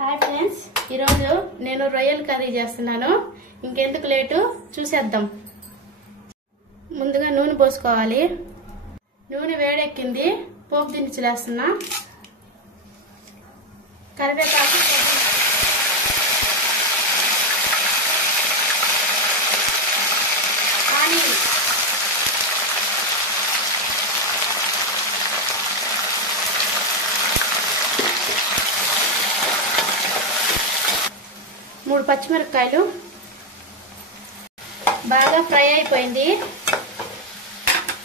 Hi friends, ఈరోజు నేను రొయ్యల కర్రీ చేస్తున్నాను. ఇంకెందుకు లేటు చూసేద్దాం. ముందుగా నూనె పోసుకోవాలి. నూనె వేడెక్కింది. పోపు దినుసులేస్తున్నా. కరివేపాకు, ఆనియన్, మూడు పచ్చిమిరపకాయలు. బాగా ఫ్రై అయిపోయింది.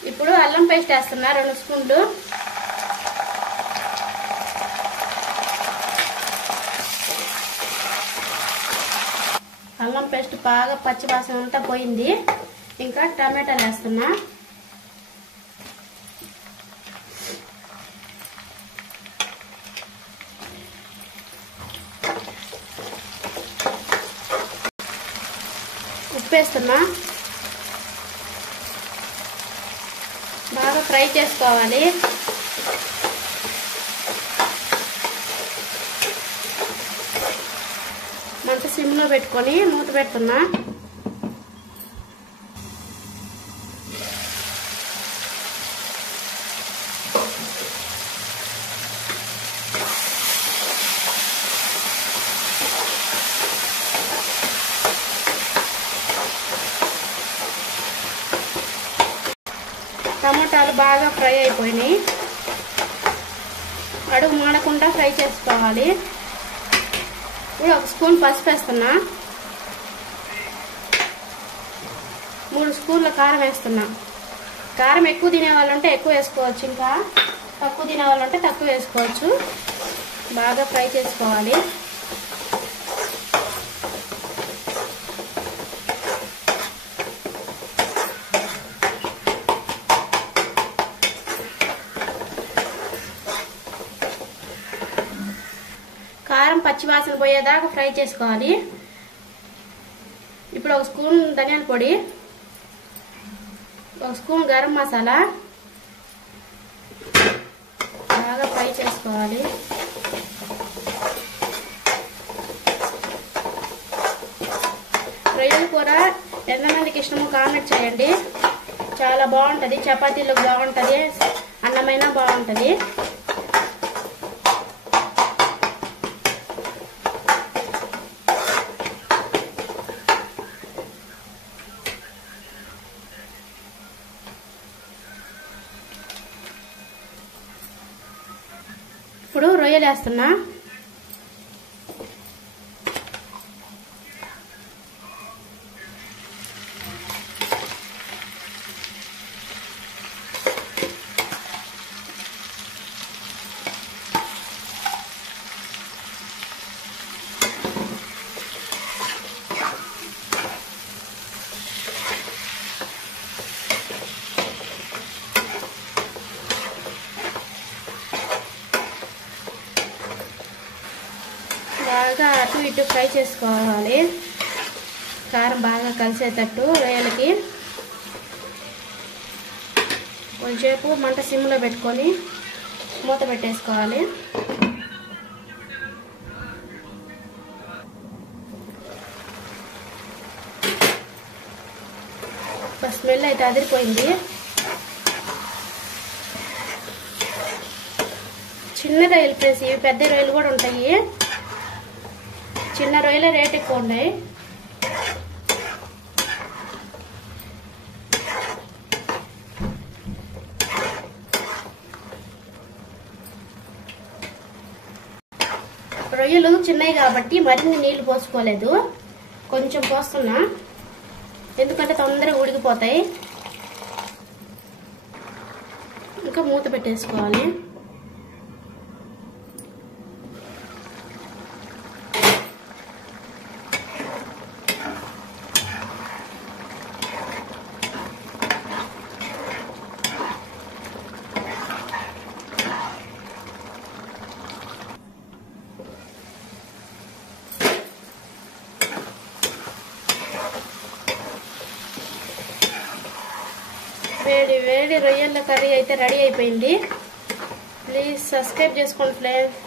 ఇప్పుడు అల్లం పేస్ట్ వేస్తున్నా 2 స్పూన్లు. అల్లం పేస్ట్ బాగా పచ్చి వాసన అంతా పోయింది. ఇంకా టమాటాలు వేస్తున్నా. ఉప్పు వేస్తున్నా. బాగా ఫ్రై చేసుకోవాలి. మంట సిమ్లో పెట్టుకొని మూత పెడుతున్నా. టమాటాలు బాగా ఫ్రై అయిపోయినాయి. అడుగు మాడకుండా ఫ్రై చేసుకోవాలి. ఇప్పుడు 1 స్పూన్ పసుపు వేస్తున్నా. 3 స్పూన్ల కారం వేస్తున్నా. కారం ఎక్కువ తినేవాళ్ళంటే ఎక్కువ వేసుకోవచ్చు, ఇంకా తక్కువ తినేవాళ్ళంటే తక్కువ వేసుకోవచ్చు. బాగా ఫ్రై చేసుకోవాలి. కారం పచ్చి వాసన పోయేదాకా ఫ్రై చేసుకోవాలి. ఇప్పుడు 1 స్పూన్ ధనియాల పొడి, 1 స్పూన్ గరం మసాలా బాగా ఫ్రై చేసుకోవాలి. రొయ్యల కూర ఎంతమందికి ఇష్టమో కామెంట్ చేయండి. చాలా బాగుంటుంది. చపాతీలో బాగుంటుంది, అన్నమైనా బాగుంటుంది. ఇప్పుడు రొయ్యలు వేస్తున్నా. బాగా అటు ఇటు ఫ్రై చేసుకోవాలి. కారం బాగా కలిసేటట్టు రొయ్యలకి. కొంచెంసేపు మంట సిమ్లో పెట్టుకొని మూత పెట్టేసుకోవాలి. స్మెల్ అయితే అదిరిపోయింది. చిన్న రొయ్యలు ప్లేస్, ఇవి పెద్ద రొయ్యలు కూడా ఉంటాయి. చిన్న రొయ్యల రేట్ ఎక్కువ ఉన్నాయి. రొయ్యలు చిన్నవి కాబట్టి మరిన్ని నీళ్లు పోసుకోలేదు, కొంచెం పోస్తున్నా. ఎందుకంటే తొందరగా ఉడికిపోతాయి. ఇంకా మూత పెట్టేసుకోవాలి. వేడి వేడి రొయ్యల కర్రీ అయితే రెడీ అయిపోయింది. ప్లీజ్ సబ్స్క్రైబ్ చేసుకోండి ఫ్రెండ్స్.